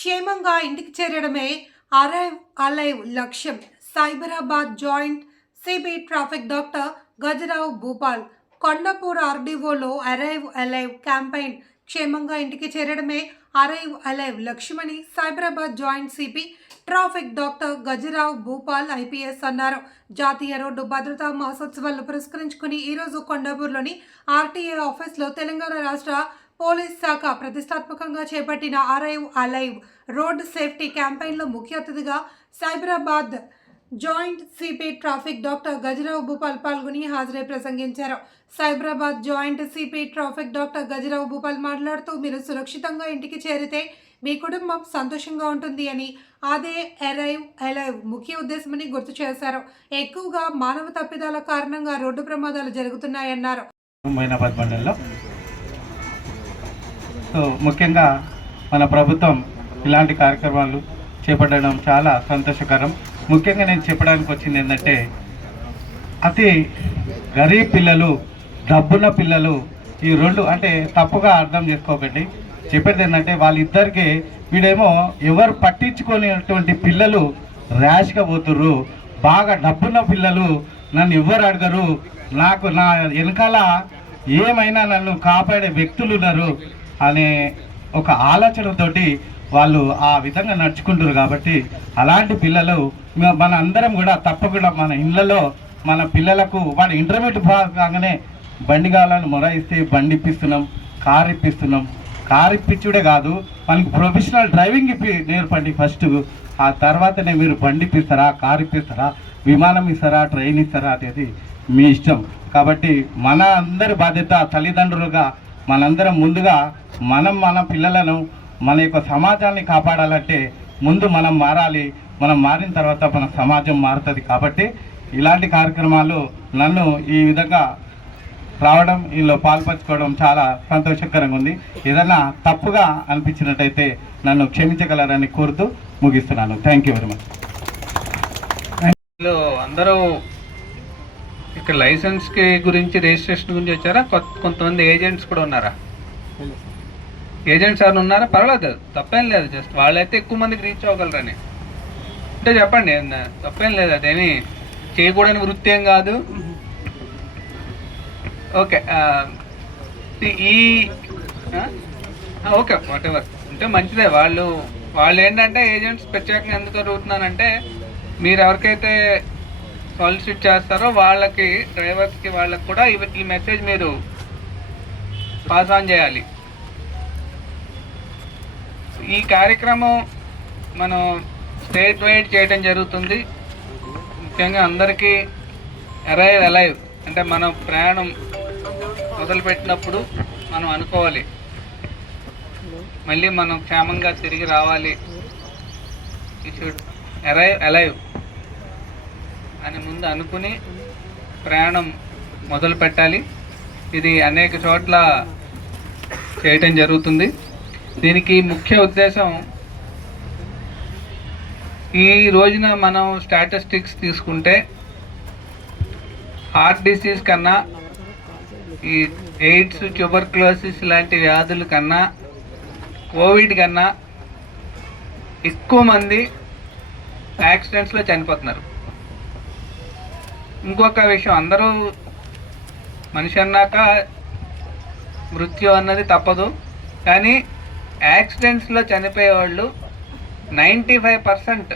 క్షేమంగా ఇంటికి చేరడమే అరైవ్ అలైవ్ లక్ష్యం. Cyberabad joint CP traffic doctor Gajarao Bhupal Kondapur ఆర్డీఓలో అరైవ్ అలైవ్ క్యాంపెయిన్ క్షేమంగా ఇంటికి చేరడమే అరైవ్ అలైవ్ లక్ష్యమని Cyberabad joint CP traffic doctor Gajarao Bhupal IPS అన్నారు. జాతీయ రోడ్డు భద్రతా మాసోత్సవాలను పురస్కరించుకుని ఈరోజు కొండాపూర్లోని ఆర్టీఏ ఆఫీస్లో తెలంగాణ రాష్ట్ర పోలీస్ శాఖ ప్రతిష్టాత్మకంగా చేపట్టిన అరైవ్ అలైవ్ రోడ్ సేఫ్టీ క్యాంపెయిన్లో ముఖ్య అతిథిగా Cyberabad joint CP traffic doctor Gajarao Bhupal పాల్గొని హాజరై ప్రసంగించారు. Cyberabad joint CP traffic doctor Gajarao Bhupal మాట్లాడుతూ, మీరు సురక్షితంగా ఇంటికి చేరితే మీ కుటుంబం సంతోషంగా ఉంటుంది అని, అదే అరైవ్ అలైవ్ ముఖ్య ఉద్దేశమని గుర్తు చేశారు. ఎక్కువగా మానవ తప్పిదాల కారణంగా రోడ్డు ప్రమాదాలు జరుగుతున్నాయన్నారు. ముఖ్యంగా మన ప్రభుత్వం ఇలాంటి కార్యక్రమాలు చేపట్టడం చాలా సంతోషకరం. ముఖ్యంగా నేను చెప్పడానికి వచ్చింది ఏంటంటే, అతి గరీబ్ పిల్లలు, డబ్బున్న పిల్లలు, ఈ రెండు అంటే తప్పుగా అర్థం చేసుకోకండి. చెప్పేది ఏంటంటే, వాళ్ళిద్దరికి వీడేమో ఎవరు పట్టించుకునేటువంటి పిల్లలు ర్యాష్గా పోతుర్రు. బాగా డబ్బున్న పిల్లలు నన్ను ఎవ్వరు అడగరు, నాకు నా వెనకాల ఏమైనా నన్ను కాపాడే వ్యక్తులు ఉన్నారు అనే ఒక ఆలోచనతోటి వాళ్ళు ఆ విధంగా నడుచుకుంటారు. కాబట్టి అలాంటి పిల్లలు మన అందరం కూడా తప్పకుండా మన ఇళ్ళలో మన పిల్లలకు వాడు ఇంటర్మీడియట్ కాగానే బండి కావాలని మొరాయిస్తే బండి ఇప్పిస్తున్నాం, కారు ఇప్పిస్తున్నాం. కారు ఇప్పించుడే కాదు, మనకి ప్రొఫెషనల్ డ్రైవింగ్ నేర్పండి ఫస్ట్. ఆ తర్వాతనే మీరు బండి ఇప్పిస్తారా, కారు ఇప్పిస్తారా, విమానం ఇస్తారా, ట్రైన్ ఇస్తారా అనేది మీ ఇష్టం. కాబట్టి మన అందరి బాధ్యత తల్లిదండ్రులుగా మనందరం ముందుగా మన పిల్లలను, మన యొక్క సమాజాన్ని కాపాడాలంటే ముందు మనం మారాలి. మనం మారిన తర్వాత మన సమాజం మారుతుంది. కాబట్టి ఇలాంటి కార్యక్రమాలు నన్ను ఈ విధంగా రావడం, ఇందులో పాల్పంచుకోవడం చాలా సంతోషకరంగా ఉంది. ఏదైనా తప్పుగా అనిపించినట్టయితే నన్ను క్షమించగలరని కోరుతూ ముగిస్తున్నాను. Thank you very much. అందరూ ఇక్కడ లైసెన్స్కి గురించి, రిజిస్ట్రేషన్ గురించి వచ్చారా? కొంతమంది ఏజెంట్స్ కూడా ఉన్నారా? ఏజెంట్స్ ఎవరు ఉన్నారా? పర్వాలేదు, తప్పేం లేదు. జస్ట్ వాళ్ళైతే ఎక్కువ మందికి రీచ్ అవ్వగలరని అంటే చెప్పండి, తప్పేం లేదు. అదేమి చేయకూడని వృత్తి ఏం కాదు. ఓకే, ఓకే, వాట్ ఎవర్ అంటే మంచిదే. వాళ్ళు ఏంటంటే ఏజెంట్స్ ప్రత్యేకంగా ఎందుకు అడుగుతున్నానంటే, మీరు ఎవరికైతే సాలిసిట్ చేస్తారో వాళ్ళకి, డ్రైవర్స్కి, వాళ్ళకి కూడా ఈ మెసేజ్ మీరు పాస్ ఆన్ చేయాలి. ఈ కార్యక్రమం మనం స్టేట్ వైడ్ చేయడం జరుగుతుంది. ముఖ్యంగా అందరికీ అరైవ్ అలైవ్ అంటే మనం ప్రయాణం మొదలుపెట్టినప్పుడు మనం అనుకోవాలి, మళ్ళీ మనం క్షేమంగా తిరిగి రావాలి. ఈ షుడ్ అరైవ్ అలైవ్ అని ముందు అనుకుని ప్రయాణం మొదలు పెట్టాలి. ఇది అనేక చోట్ల చేయటం జరుగుతుంది. దీనికి ముఖ్య ఉద్దేశం, ఈ రోజున మనం స్టాటిస్టిక్స్ తీసుకుంటే హార్ట్ డిసీజ్ కన్నా, ఈ ఎయిడ్స్, ట్యూబర్క్లోసిస్ లాంటి వ్యాధుల కన్నా, కోవిడ్ కన్నా ఎక్కువ మంది యాక్సిడెంట్స్లో చనిపోతున్నారు. ఇంకొక విషయం, అందరూ మనిషి అన్నాక మృత్యు అన్నది తప్పదు. కానీ యాక్సిడెంట్స్లో చనిపోయే వాళ్ళు 95%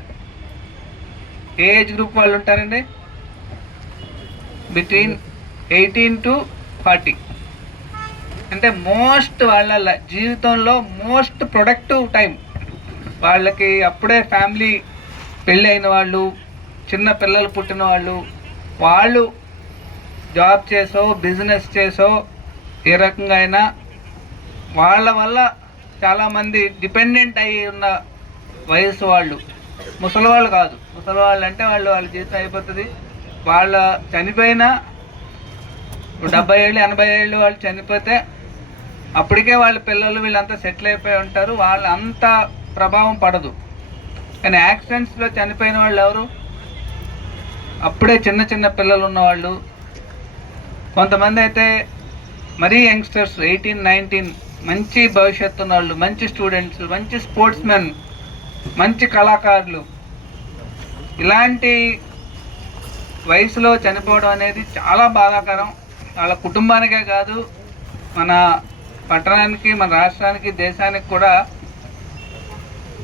ఏ ఏజ్ గ్రూప్ వాళ్ళు ఉంటారండి? Between 18 to 40. అంటే వాళ్ళ జీవితంలో మోస్ట్ ప్రొడక్టివ్ టైం. వాళ్ళకి అప్పుడే ఫ్యామిలీ పెళ్ళి అయిన వాళ్ళు, చిన్న పిల్లలు పుట్టిన వాళ్ళు జాబ్ చేసో, బిజినెస్ చేసో, ఏ రకంగా అయినా వాళ్ళ వల్ల చాలామంది డిపెండెంట్ అయి ఉన్న వయసు వాళ్ళు, ముసలివాళ్ళు కాదు. ముసలివాళ్ళు అంటే వాళ్ళ జీవితం అయిపోతుంది. వాళ్ళ చనిపోయినా 70 ఏళ్ళు 80 ఏళ్ళు వాళ్ళు చనిపోతే అప్పటికే వాళ్ళ పిల్లలు వీళ్ళంతా సెటిల్ అయిపోయి ఉంటారు. వాళ్ళ అంత ప్రభావం పడదు. కానీ యాక్సిడెంట్స్లో చనిపోయిన వాళ్ళు ఎవరు? అప్పుడే చిన్న చిన్న పిల్లలు ఉన్నవాళ్ళు, కొంతమంది అయితే మరీ యంగ్స్టర్స్ 18, 19 మంచి భవిష్యత్తు ఉన్న వాళ్ళు, మంచి స్టూడెంట్స్, మంచి స్పోర్ట్స్ మెన్ మంచి కళాకారులు ఇలాంటి వయసులో చనిపోవడం అనేది చాలా బాధాకరం. వాళ్ళ కుటుంబానికే కాదు, మన పట్టణానికి, మన రాష్ట్రానికి, దేశానికి కూడా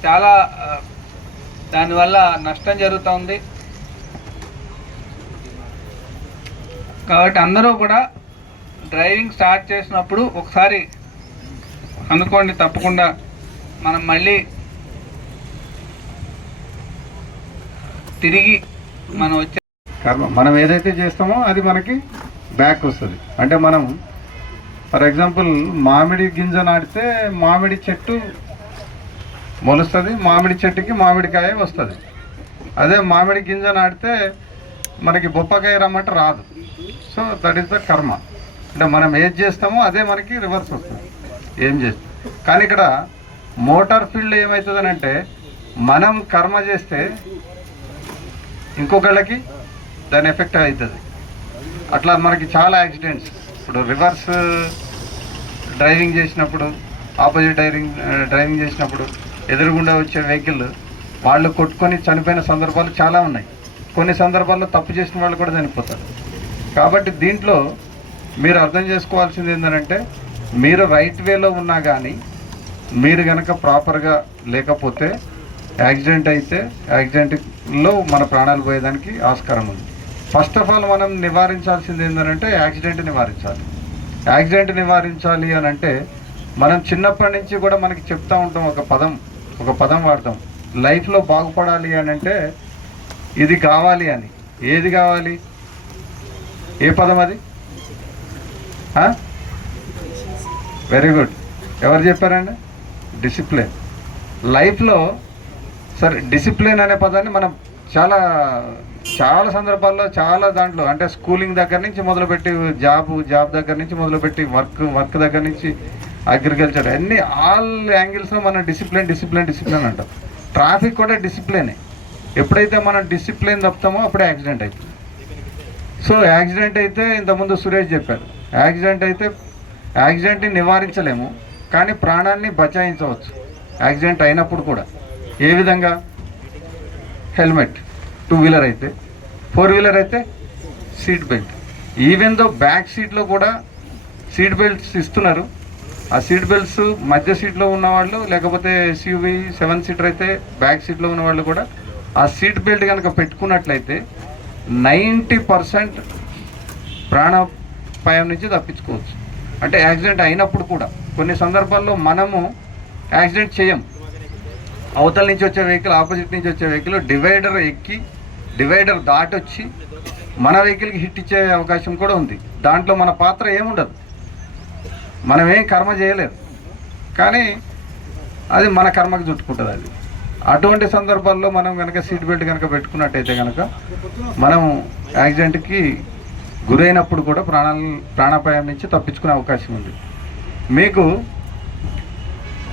చాలా దానివల్ల నష్టం జరుగుతుంది. కాబట్టి అందరూ కూడా డ్రైవింగ్ స్టార్ట్ చేసినప్పుడు ఒకసారి అనుకోండి, తప్పకుండా మనం మళ్ళీ తిరిగి మనం వచ్చే కర్మ మనం ఏదైతే చేస్తామో అది మనకి బ్యాక్ వస్తుంది. అంటే మనం ఫర్ ఎగ్జాంపుల్ మామిడి గింజ నాటితే మామిడి చెట్టు మొలుస్తుంది, మామిడి చెట్టుకి మామిడికాయ వస్తుంది. అదే మామిడి గింజ నాటితే మనకి బొప్పకాయ రమ్మంటే రాదు. సో దట్ ఈస్ ద కర్మ. అంటే మనం ఏది చేస్తామో అదే మనకి రివర్స్ వస్తుంది ఏం చేస్తాం. కానీ ఇక్కడ మోటార్ ఫీల్డ్ ఏమవుతుందని అంటే మనం కర్మ చేస్తే ఇంకొకళ్ళకి దాని ఎఫెక్ట్ అవుతుంది. అట్లా మనకి చాలా యాక్సిడెంట్స్, ఇప్పుడు రివర్స్ డ్రైవింగ్ చేసినప్పుడు, ఆపోజిట్ డ్రైవింగ్ చేసినప్పుడు ఎదురుగుండా వచ్చే వెహికల్ వాళ్ళు కొట్టుకొని చనిపోయిన సందర్భాలు చాలా ఉన్నాయి. కొన్ని సందర్భాల్లో తప్పు చేసిన వాళ్ళు కూడా చనిపోతారు. కాబట్టి దీంట్లో మీరు అర్థం చేసుకోవాల్సింది ఏంటంటే మీరు రైట్ వేలో ఉన్నా కానీ మీరు కనుక ప్రాపర్గా లేకపోతే యాక్సిడెంట్ అయితే యాక్సిడెంట్లో మన ప్రాణాలు పోయేదానికి ఆస్కారం ఉంది. ఫస్ట్ ఆఫ్ ఆల్ మనం నివారించాల్సింది ఏంటంటే యాక్సిడెంట్ నివారించాలి. యాక్సిడెంట్ నివారించాలి అని అంటే మనం చిన్నప్పటి నుంచి కూడా మనకి చెప్తూ ఉంటాం, ఒక పదం వాడతాం, లైఫ్లో బాగుపడాలి అని అంటే ఇది కావాలి అని. ఏది కావాలి? ఏ పదం అది? Very good. ఎవరు చెప్పారండి? డిసిప్లిన్. లైఫ్లో సరే డిసిప్లిన్ అనే పదాన్ని మనం చాలా సందర్భాల్లో చాలా దాంట్లో అంటే స్కూలింగ్ దగ్గర నుంచి మొదలుపెట్టి జాబ్ దగ్గర నుంచి మొదలుపెట్టి వర్క్ దగ్గర నుంచి అగ్రికల్చర్ అన్ని ఆల్ యాంగిల్స్లో మనం డిసిప్లిన్ అంటాం. ట్రాఫిక్ కూడా డిసిప్లినే. ఎప్పుడైతే మనం డిసిప్లిన్ తప్పుతామో అప్పుడే యాక్సిడెంట్ అవుతుంది. సో యాక్సిడెంట్ అయితే ఇంతకుముందు సురేష్ చెప్పారు, యాక్సిడెంట్ని నివారించలేము కానీ ప్రాణాన్ని బచాయించవచ్చు యాక్సిడెంట్ అయినప్పుడు కూడా. ఏ విధంగా? హెల్మెట్, 2 వీలర్ అయితే, 4 వీలర్ అయితే seat belt. Even though back సీట్లో కూడా సీట్ బెల్ట్స్ ఇస్తున్నారు. ఆ సీట్ బెల్ట్స్ మధ్య సీట్లో ఉన్నవాళ్ళు, లేకపోతే ఎస్యూవీ 7 సీటర్ అయితే బ్యాక్ సీట్లో ఉన్నవాళ్ళు కూడా ఆ సీట్ బెల్ట్ కనుక పెట్టుకున్నట్లయితే 90% ప్రాణాపాయం నుంచి తప్పించుకోవచ్చు. అంటే యాక్సిడెంట్ అయినప్పుడు కూడా కొన్ని సందర్భాల్లో మనము యాక్సిడెంట్ చేయం. అవతల నుంచి వచ్చే వెహికల్, ఆపోజిట్ నుంచి వచ్చే వెహికల్ డివైడర్ ఎక్కి డివైడర్ దాటొచ్చి మన వెహికల్కి హిట్ ఇచ్చే అవకాశం కూడా ఉంది. దాంట్లో మన పాత్ర ఏముండదు, మనమేం కర్మ చేయలేదు, కానీ అది మన కర్మకు చుట్టుకుంటుంది. అది అటువంటి సందర్భాల్లో మనం కనుక సీట్ బెల్ట్ కనుక పెట్టుకున్నట్టయితే కనుక మనం యాక్సిడెంట్కి గురైనప్పుడు కూడా ప్రాణాపాయం నుంచి తప్పించుకునే అవకాశం ఉంది. మీకు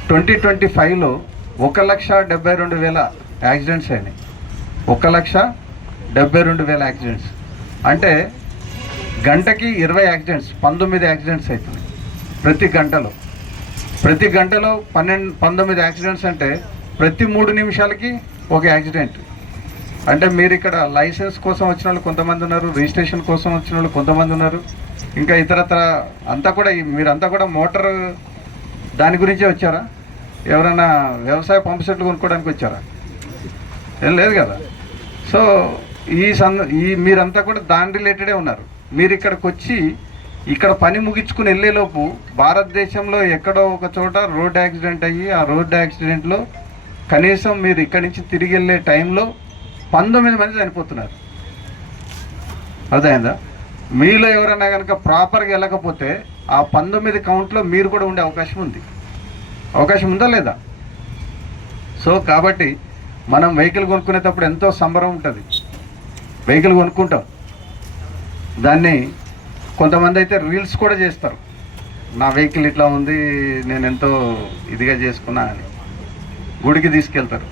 2025లో 1,72,000 యాక్సిడెంట్స్ అయినాయి. 1,72,000 యాక్సిడెంట్స్ అంటే గంటకి 20 యాక్సిడెంట్స్, 19 యాక్సిడెంట్స్ అవుతున్నాయి ప్రతి గంటలో 19 యాక్సిడెంట్స్ అంటే ప్రతి 3 నిమిషాలకి ఒక యాక్సిడెంట్. అంటే మీరు ఇక్కడ లైసెన్స్ కోసం వచ్చిన వాళ్ళు కొంతమంది ఉన్నారు, రిజిస్ట్రేషన్ కోసం వచ్చిన వాళ్ళు కొంతమంది ఉన్నారు, ఇంకా ఇతరత్ర అంతా కూడా మీరంతా కూడా మోటార్ దాని గురించే వచ్చారా? ఎవరైనా వ్యవసాయ పంపు సెట్లు కొనుక్కోవడానికి వచ్చారా? ఏం లేదు కదా. సో మీరంతా కూడా దాని రిలేటెడే ఉన్నారు. మీరు ఇక్కడికి వచ్చి ఇక్కడ పని ముగించుకుని వెళ్ళేలోపు భారతదేశంలో ఎక్కడో ఒక చోట రోడ్ యాక్సిడెంట్ అయ్యి ఆ రోడ్ యాక్సిడెంట్లో కనీసం మీరు ఇక్కడి నుంచి తిరిగి వెళ్ళే టైంలో 19 మంది చనిపోతున్నారు. అర్థమైందా? మీలో ఎవరైనా కనుక ప్రాపర్గా వెళ్ళకపోతే ఆ 19 కౌంట్లో మీరు కూడా ఉండే అవకాశం ఉందా లేదా? సో కాబట్టి మనం వెహికల్ కొనుక్కునేటప్పుడు ఎంతో సంబరం ఉంటుంది. వెహికల్ కొనుక్కుంటాం, దాన్ని కొంతమంది అయితే రీల్స్ కూడా చేస్తారు, నా వెహికల్ ఇట్లా ఉంది, నేను ఎంతో ఇదిగా చేసుకున్నా అని. గుడికి తీసుకెళ్తారు,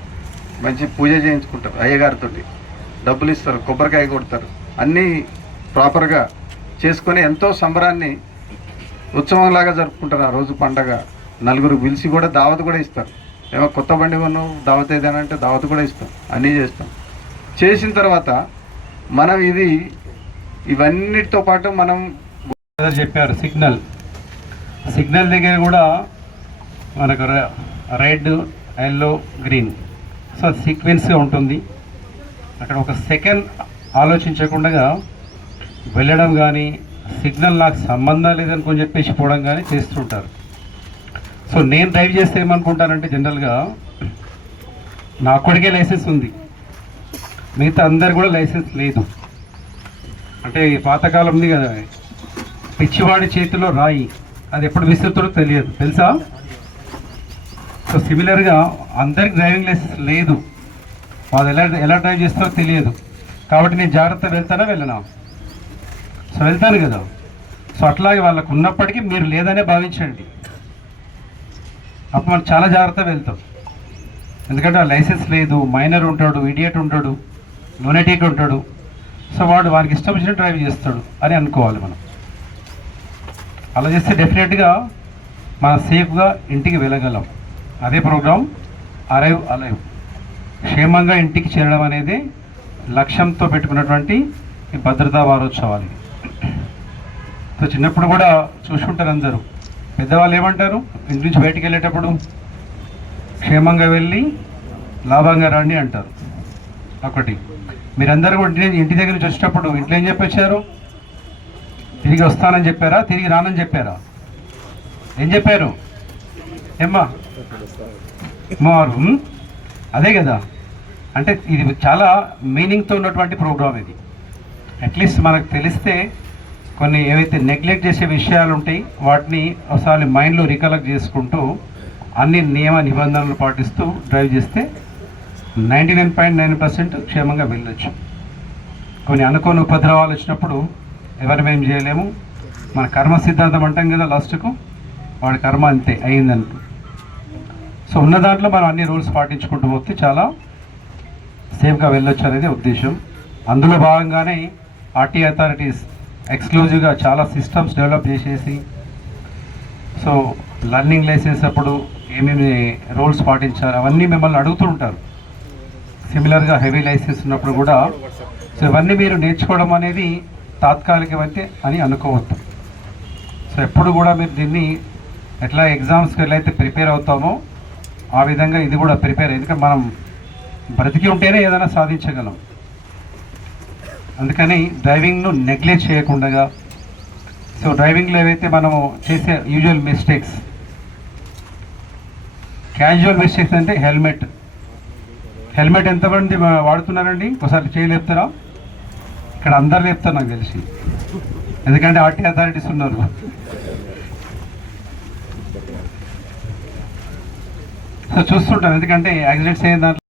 మంచి పూజ చేయించుకుంటారు, అయ్యగారితో డబ్బులు ఇస్తారు, కొబ్బరికాయ కొడతారు, అన్నీ ప్రాపర్గా చేసుకొని ఎంతో సంబరాన్ని ఉత్సవంలాగా జరుపుకుంటారు. ఆ రోజు పండగ నలుగురు పిలిచి కూడా దావత్ కూడా ఇస్తారు. ఏమో కొత్త బండి కొన్నావు దావత్ ఏదైనా అంటే దావత్ కూడా ఇస్తాం, అన్నీ చేస్తాం. చేసిన తర్వాత మనం ఇవన్నిటితో పాటు మనం చెప్పారు సిగ్నల్ దగ్గర కూడా మనకు రెడ్, ఎల్లో, గ్రీన్, సో సీక్వెన్స్గా ఉంటుంది. అక్కడ ఒక సెకండ్ ఆలోచించకుండా వెళ్ళడం కానీ, సిగ్నల్ నాకు సంబంధం లేదనుకొని చెప్పేసి పోవడం కానీ చేస్తుంటారు. సో నేను డ్రైవ్ చేస్తే ఏమనుకుంటానంటే, జనరల్గా నా ఒక్కడికే లైసెన్స్ ఉంది, మిగతా అందరు కూడా లైసెన్స్ లేదు. అంటే ఈ పాతకాలం ఉంది కదా, పిచ్చివాడి చేతిలో రాయి, అది ఎప్పుడు విసురుతాడో తెలియదు, తెలుసా? సో సిమిలర్గా అందరికి డ్రైవింగ్ లైసెన్స్ లేదు, వాళ్ళు ఎలా డ్రైవ్ చేస్తారో తెలియదు. కాబట్టి నేను జాగ్రత్త వెళ్తానా వెళ్ళనా? సో వెళ్తాను కదా. సో అట్లాగే వాళ్ళకు ఉన్నప్పటికీ మీరు లేదనే భావించండి, అప్పుడు మనం చాలా జాగ్రత్తగా వెళ్తాం. ఎందుకంటే ఆ లైసెన్స్ లేదు, మైనర్ ఉంటాడు, ఇడియట్ ఉంటాడు, లూనటిక్ ఉంటాడు. సో వానికి ఇష్టం వచ్చినట్టు డ్రైవ్ చేస్తాడు అని అనుకోవాలి మనం. అలా చేస్తే డెఫినెట్గా మనం సేఫ్గా ఇంటికి వెళ్ళగలం. అదే ప్రోగ్రాం అరైవ్ అలైవ్, క్షేమంగా ఇంటికి చేరడం అనేది లక్ష్యంతో పెట్టుకున్నటువంటి ఈ భద్రతా వారోత్సవాలు. సో చిన్నప్పుడు కూడా చూసుకుంటారు అందరూ, పెద్దవాళ్ళు ఏమంటారు, ఇంటి నుంచి బయటికి వెళ్ళేటప్పుడు క్షేమంగా వెళ్ళి లాభంగా రండి అంటారు. ఒకటి, మీరందరూ కూడా ఇంటి దగ్గర నుంచి వచ్చేటప్పుడు ఇంట్లో ఏం చెప్పొచ్చారు? తిరిగి వస్తానని చెప్పారా, తిరిగి రానని చెప్పారా? ఏం చెప్పారు ఏమ్మా? మారు అదే కదా. అంటే ఇది చాలా మీనింగ్తో ఉన్నటువంటి ప్రోగ్రామ్ ఇది. అట్లీస్ట్ మనకు తెలిస్తే కొన్ని ఏవైతే నెగ్లెక్ట్ చేసే విషయాలు ఉంటాయి వాటిని ఒకసారి మైండ్లో రికలెక్ట్ చేసుకుంటూ అన్ని నియమ నిబంధనలు పాటిస్తూ డ్రైవ్ చేస్తే 99.9% క్షేమంగా వెళ్ళొచ్చు. కొన్ని అనుకోని ఉపద్రవాలు వచ్చినప్పుడు ఎవరిమేం చేయలేము. మన కర్మ సిద్ధాంతం అంటాం కదా, లాస్ట్కు వాడి కర్మ అంతే అయిందంటూ. సో ఉన్న దాంట్లో మనం అన్ని రూల్స్ పాటించుకుంటూ పోతే చాలా సేఫ్గా వెళ్ళొచ్చు అనేది ఉద్దేశం. అందులో భాగంగానే ఆర్టీ అథారిటీస్ ఎక్స్క్లూజివ్గా చాలా సిస్టమ్స్ డెవలప్ చేసేసి, సో లర్నింగ్ లైసెన్స్ అప్పుడు ఏమేమి రూల్స్ పాటించాలి అవన్నీ మిమ్మల్ని అడుగుతూ ఉంటారు. సిమిలర్గా హెవీ లైసెన్స్ ఉన్నప్పుడు కూడా. సో ఇవన్నీ మీరు నేర్చుకోవడం అనేది తాత్కాలికమైతే అని అనుకోవద్దు. సో ఎప్పుడు కూడా మీరు దీన్ని ఎట్లా ఎగ్జామ్స్కి వెళ్ళైతే ప్రిపేర్ అవుతామో ఆ విధంగా ఇది కూడా ప్రిపేర్. ఎందుకంటే మనం బ్రతికి ఉంటేనే ఏదైనా సాధించగలం. అందుకని డ్రైవింగ్ను నెగ్లెక్ట్ చేయకుండా, సో డ్రైవింగ్లో ఏవైతే మనము చేసే యూజువల్ మిస్టేక్స్, క్యాజువల్ మిస్టేక్స్ అంటే హెల్మెట్ ఎంతమంది వాడుతున్నారండి? ఒకసారి చేయలేపుతారా? ఇక్కడ అందరు లేపుతారు నాకు తెలిసి, ఎందుకంటే ఆర్టీ అథారిటీస్ ఉన్నారు. సో చూస్తుంటాను, ఎందుకంటే యాక్సిడెంట్స్ అయిన దాంట్లో